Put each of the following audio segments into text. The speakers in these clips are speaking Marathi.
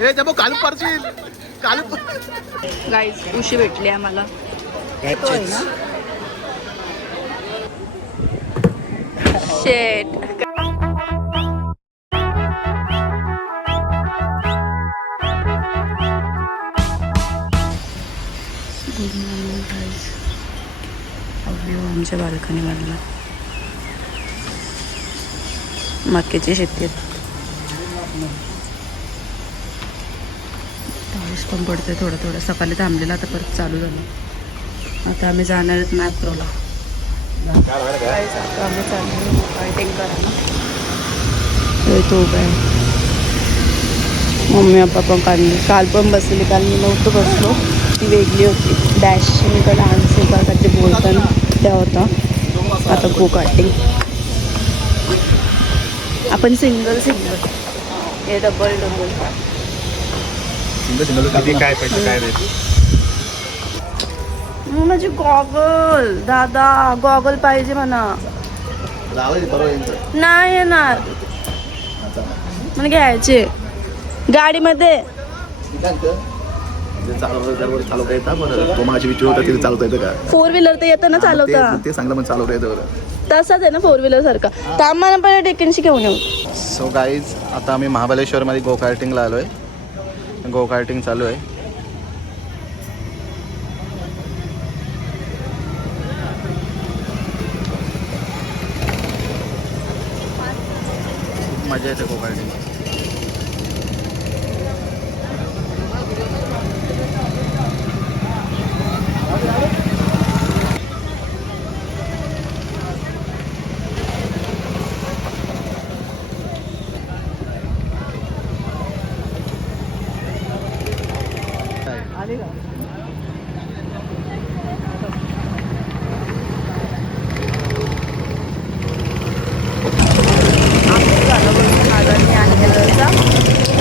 हे जबो कालू पडशील. कालू गाईज उशी भेटली आम्हाला शेट आमच्या बाल्कनी मधला मक्याची शेती आहे पाऊस पण पडतोय थोडं थोडं. सकाळी थांबलेलं आता परत चालू झालं. आता आम्ही जाणार आहेत मॅप्रोला. आम्ही चाललो फायटिंग करायला तो काय मम्मी पप्पा पण काढली. काल पण बसलेली काल मी नव्हतं बसलो. ती वेगळी होती. डॅश मी का डान्स का का ते बोलताना. त्या होता. आता गो काटिंग आपण सिंगल सिंगल हे डबल डबल काय पैसे काय रे मग माझी गॉगल दादा गॉगल पाहिजे म्हणा. नाही येणार. मला घ्यायचे. गाडीमध्ये. चालवता येतं बरं. तो माझी विचार होता तिथे चालवता येतं का? फोर व्हीलर तर येतं ना चालवता. ते- ते सांगलं मग चालवता येतं बरं. तसाच आहे ना फोर व्हीलर सारखा. तांबाना पण टेकनशी घेऊन येऊ. सो गाईज आता आम्ही महाबळेश्वरमध्ये गो कार्टिंगला आलो आहे गो कार्टिंग चालू आहे. मजा येते गो कार्टिंग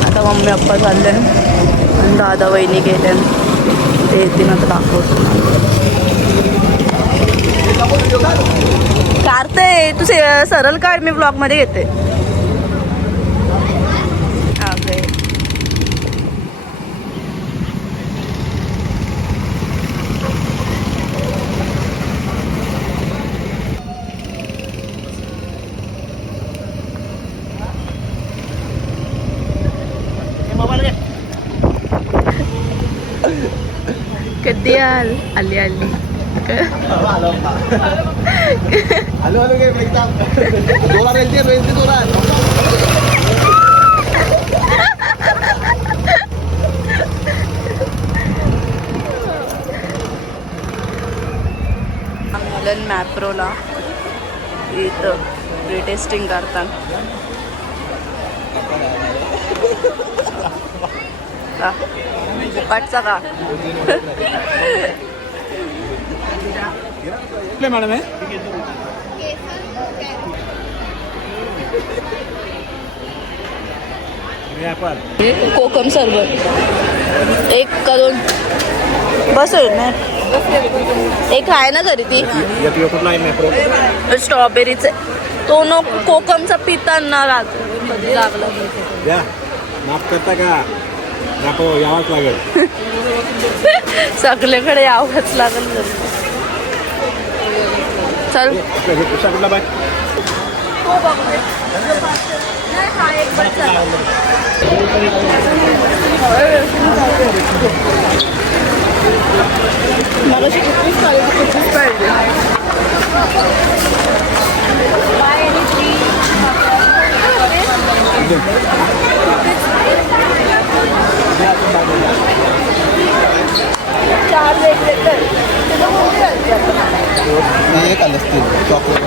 आता मम्मी पप्पा चालले दादा वहिनी गेले ते येतील आता दाखवतो कारते तू से- सरळ काढ मी ब्लॉगमध्ये येते घेते हा, okay. कधी आल आली आली हॅलो हॅलो जोरात रेंज रेंज जोरात मुलं मॅप्रोला इथं रिटेस्टिंग करतात का? फुकटचा का? मॅडम आहे कोकम सरबत. एक का दोन? बस ना. एक आहे ना घरी ती. स्ट्रॉबेरीचे. तो नो कोकमचा पिताना लागला माफ करता का? नको यावंच लागेल. सगळीकडे यावंच लागेल. चल. हे कुठला बाय तो बघ नाही, हा एक बस झाला. मगाशी कुठलीच पाहिजे कुठलीच पाहिजे चार वेगळे तर तुला कोणती घ्यायची आता? एक आलं असतील चॉकलेट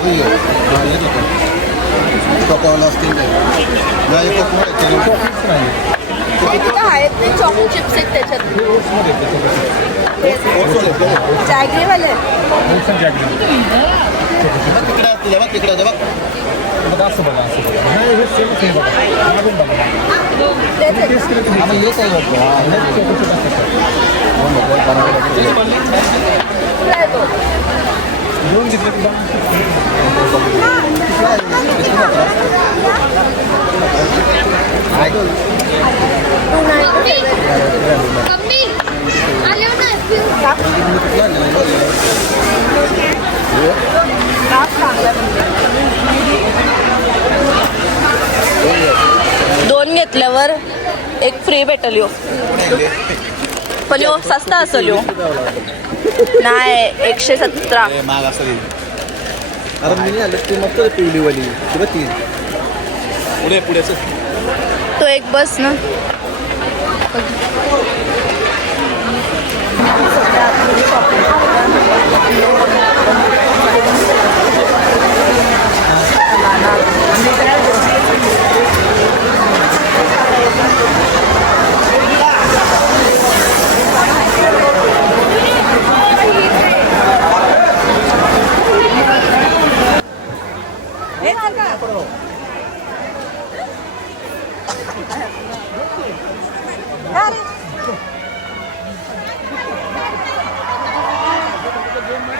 चॉकवाला असतील नाही हे तिथं आहेत ते चॉको चिप्स आहेत त्याच्यात जॅगरीवाले तिकडे असतील बघ तिकडे बघ असं बघा असं बघा नाही हे सेम सेम बघा मागून बघा तेच आहेत ना? आम्ही येत आहे कुठला आहे तो? घेऊन घेतलं दोन घेतल्यावर एक फ्री भेटल यो. पण यो सस्ता असेल यो. नाही एकशे सतरा. माग असं अरे मी आले तू मग पिवली वाली किंवा पुढे पुढे तो एक बस ना.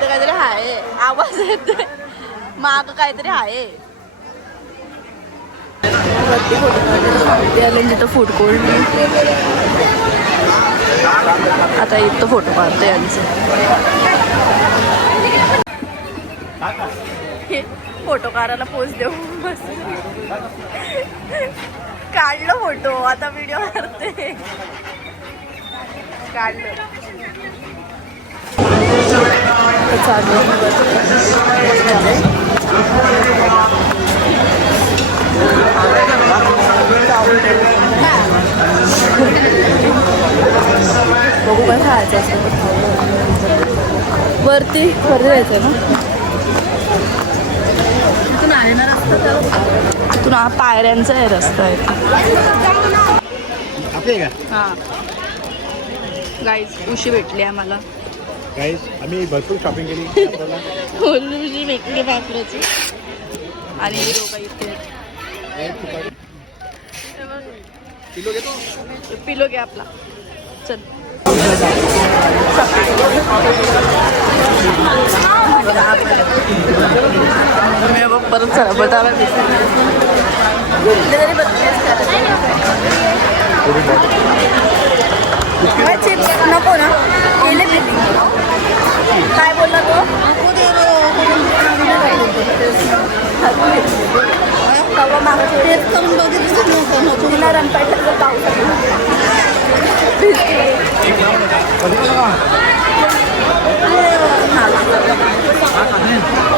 काहीतरी आहे आवाज येतोय. माग काहीतरी आहे तिथं फूड कोर्ट आता इथं फोटो काढतो यांचे फोटो काढायला पोच देऊ बस काढलो फोटो आता व्हिडिओ करते काढलं. बघू पण खायचं वरती वरती जायचं ना? तिथून आहे ना रस्ता तिथून हा पायऱ्यांचा आहे रस्ता आहे. हां. गाईज उशी भेटली आम्हाला. गाईस आम्ही भरपूर शॉपिंग केली. उशी भेटली बाकऱ्याची आणि इथे. पिलो घे आपला. चल. मी बघ परत चला बटाला चिप्स नको ना केले काय बोलला तो? कवा मागचे तेच करून बघितलं नव्हतं तुला रणपायचं पाऊस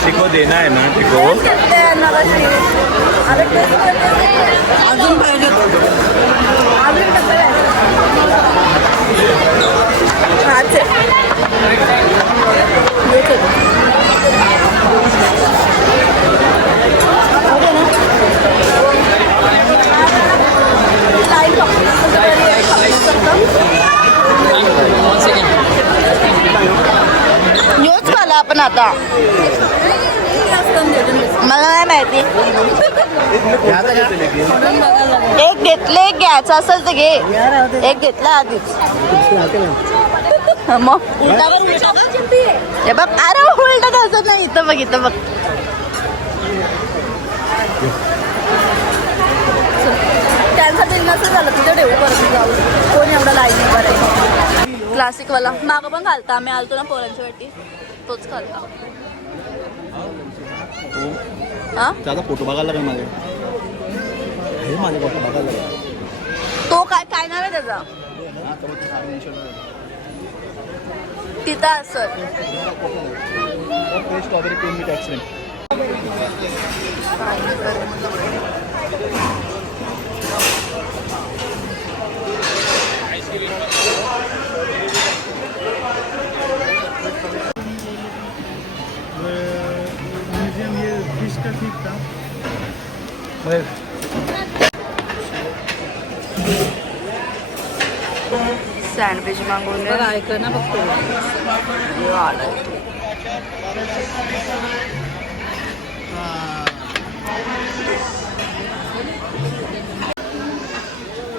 किसी को देना है ना टिको अजून पाहिजे अजून टप्पा हाच योच खाला आपण आता. मला नाही माहिती. एक घेतले एक घ्यायचं असेल तर घे. एक घेतला आधीच. मग. उलटा हे बघ अरे उलटा घालत नाही. इथं बघ इथं बघ. त्यांचा बिल नसेल झालं तिथं ठेवू परत जाऊ कोण एवढा लाईन बरं क्लासिकवाला मागं पण घालता आम्ही आलतो ना पोरांच्या वाटी तोच घालता हा. त्याचा फोटो बघायला काय माझे हे माझे फोटो बघायला. तो काय काय नाव आहे त्याचा. तिथं असत strawberry cream with ice cream sandwich मागवले ऐक ना बघतो आलाय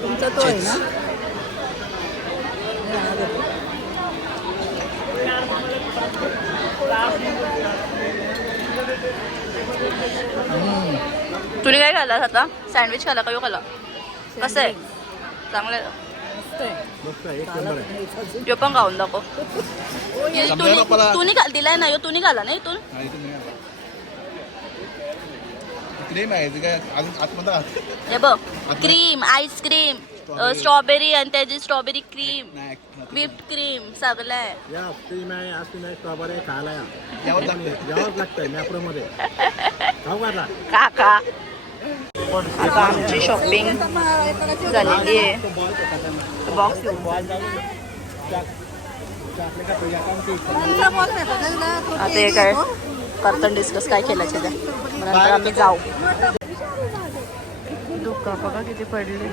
तुमचा तो आहे ना? तुम्ही काय खाल्लास आता? सँडविच खाल्ला का यो खाल्ला? कसं आहे? चांगलं आहे? यो पण खाऊन दाखव. तुम्ही दिलाय ना यो? तुम्ही घाला ना इथून? हा, बघ क्रीम आईस्क्रीम स्ट्रॉबेरी आणि त्याची स्ट्रॉबेरी क्रीम व्हिप्ड क्रीम सगळं आहे. स्ट्रॉबेरी खायला? काका आता आमची शॉपिंग झालेली आहे. बॉक्स आता हे काय करताना डिस्कस काय केलं त्या नंतर आम्ही जाऊ. दुःखा बघा किती पडले.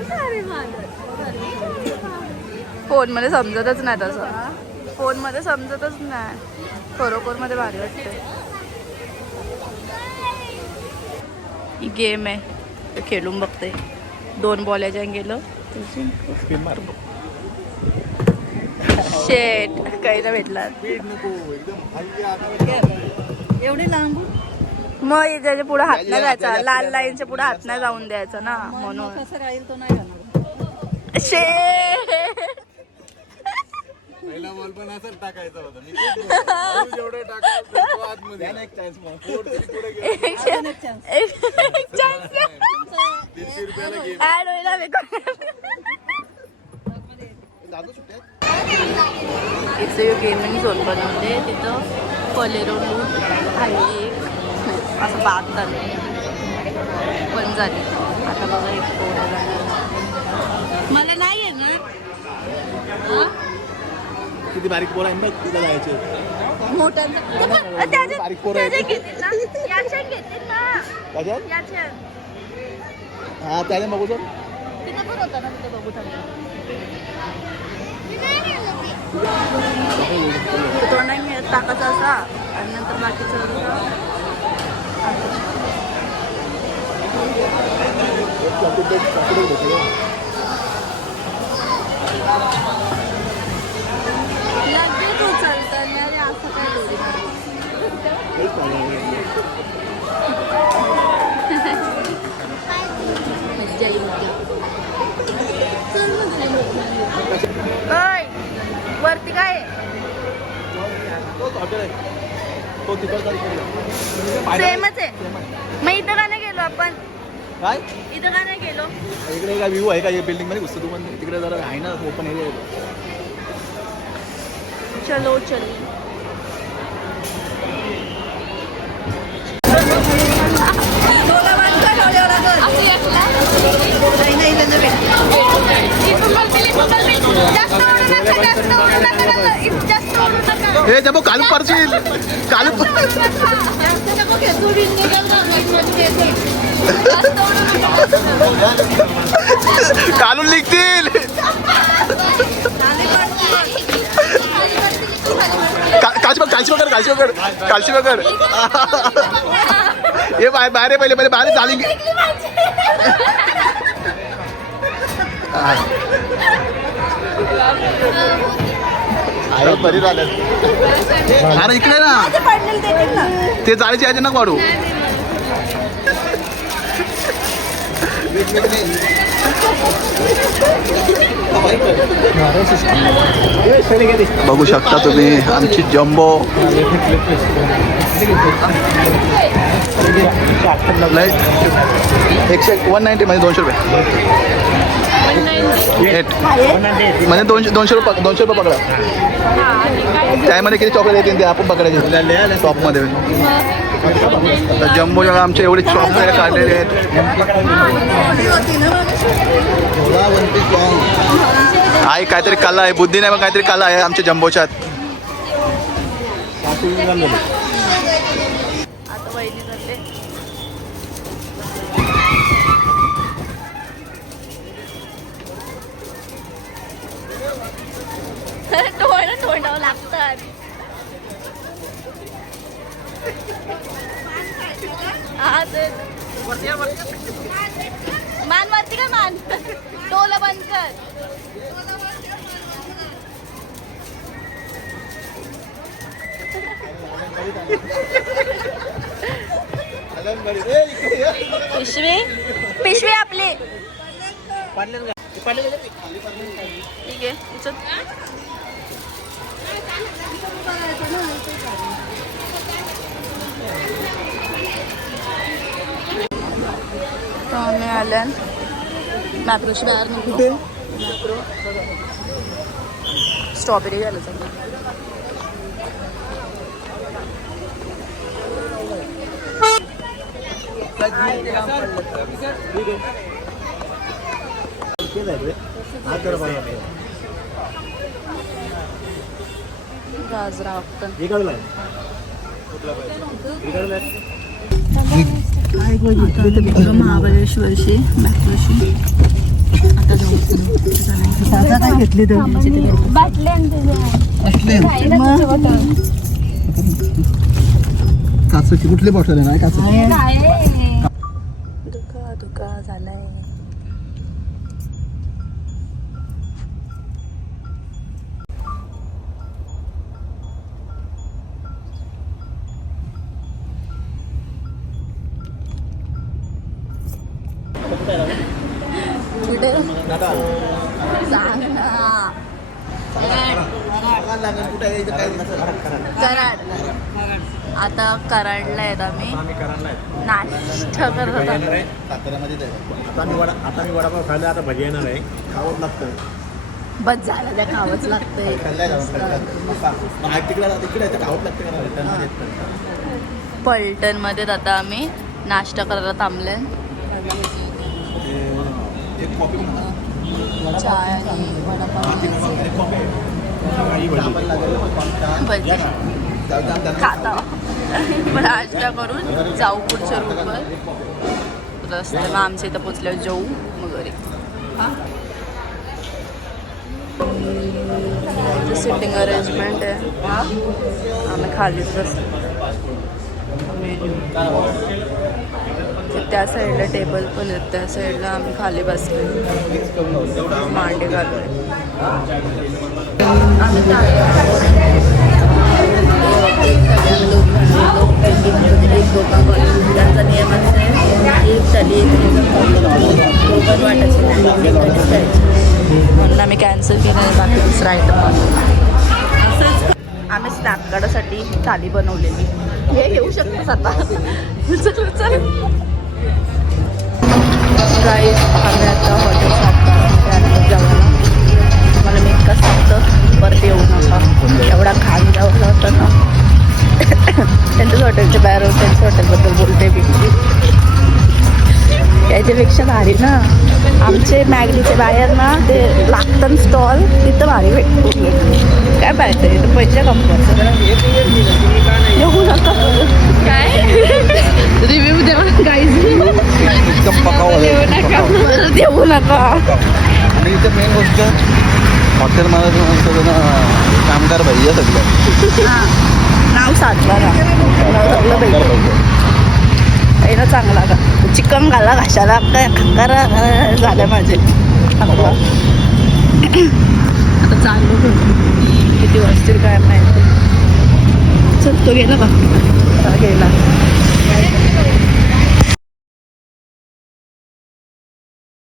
फोनमध्ये समजतच नाही तसं. फोनमध्ये समजतच नाही. खरोखरमध्ये भारी वाटते ही गेम आहे ते खेळून बघते दोन बॉल याच्या गेलं स्पिन मार शेट काही ना भेटला एवढी लांब मग त्याच्या पुढे हात नाही जायचा लाल लाईनच्या पुढे हात नाही जाऊन द्यायचा ना म्हणून कसं राहील तो नाही राहणार शेट पहिला बॉल पण असंच टाकायचा होता. मी तेच बोललो. जेवढं टाकायचं तो आतमध्ये. चान्स मग पुढे गेलो. दीडशे रुपयाला गेम ऍड होईल इथे गेमिंग झोन बनवते. तिथं फलेरो लूट एक असं बाग झालं पण झाली. आता बघा एक पोरं झालं. मला नाही आहे ना किती बारीक पोर आहे बघ तिथं जायचे मोठ्यांचा त्याच्यात- बारीक पोरं आहेत. त्याच्यात घेतील ना? याच्यात घेतील ना? त्याच्यात याच्यात. हा त्याने बघू सर तिथं पण होता ना तिथं बघू थांबा. तो नाही मिळत टाकायचा असा आणि नंतर बाकीचं लगेच असं काय. ओय, वरती काय. सेमच आहे. मग इथं का नाही गेलो आपण? काय? इथं का नाही गेलो? इकडे काय व्ह्यू आहे का? बिल्डिंगमध्ये घुसतो तू पण. तिकडे जरा आहे ना ओपन एरिया आहे चलो चल हे जब कालू पडशील कालू कालू निघतील कालची बघ कालशी बघ कालशी बघ हे बाय बाहेर आहे पहिले पहिले बाहेर झाली अरे बरी झालं. अरे इकडे ना. ते जाळीचे याचे ना वाढू. बघू शकता तुम्ही आमची जम्बो लाइट एकशे वन नाईन्टी म्हणजे दोनशे रुपये एट म्हणजे दोनशे दोनशे रुपये दोनशे रुपये पकडा त्यामध्ये किती चॉकलेट येतील ते आपण पकडायचे शॉपमध्ये तर जम्बो जरा आमचे एवढे चॉप काढलेले आहेत. आहे काहीतरी कला आहे. बुद्धी नाही काहीतरी कला आहे आमच्या जम्बोच्यात. लागतात. मान वरती का मान? टोला बंद कर. पिशवी? पिशवी आपली. ठीक आहे आम्ही आल्या मॅप्रोची बाहेर निघू स्ट्रॉबेरी घ्यायला गाजरा आपण. महाबळेश्वरशी मॅप्रोशी काचची कुठली बॉटल आहे? नाही काच दुका दुका झालाय. कराड. आता कराडला आहेत आम्ही. आम्ही करायला नाश्ता करत होतो. साताऱ्यामध्ये आता मी वडा आता मी वडापाव खाल्ला आता भजी येणार आहे. खावं लागतं बस झालं त्या खावंच लागतंय. तिकडे तिकडे खावंच लागतं का? रिटर्नमध्ये. पलटणमध्ये आता आम्ही. नाश्ता करायला थांबले. एक म्हणा. चाय आणि वडापाव. भजी खाता पण नाश्ता करून जाऊ पुढच्या रूटवर रस्ते मग आमच्या इथं पोचल्यावर जाऊ मग घरी सिटिंग अरेंजमेंट आहे. आम्ही खालीच बसतो त्या साईडला टेबल पण आहेत त्या साईडला आम्ही खाली बसलो मांडे घालून. त्यांचा नियम असते एक वाटायची नाही खायची म्हणून आम्ही कॅन्सल केलं बाकी दुसरा आयटम आम्ही स्नॅप काढासाठी थाली बनवलेली. हे घेऊ शकतो आता. चल चल आम्ही आता हॉटेल शॉप जेवायला मला इतकं सांगतं परत येऊ नका. एवढा खान जेवला होता ना. त्यांच्याच हॉटेलच्या बाहेर त्यांच्या हॉटेलबद्दल बोलते मी. याच्यापेक्षा भारी ना. आमचे मॅगडीचे बाहेर ना ते लागतं स्टॉल तिथं भारी भेटतो. काय पाहिजे? इथं पैसे कमवायचं येऊ नका. काय? रिव्ह्यू देऊ काहीच आहे. देऊ नका. आणि इथे मेन गोष्ट हॉटेल मला सगळं ना कामगार भैया सगळं नाव सातबारा सगळं पाहिजे ना चांगला का चिकन घाला घाशाला काय खक्कर झालं माझे. आता चालू किती वाजतील काय माहिती. चल तो गेला का गेला.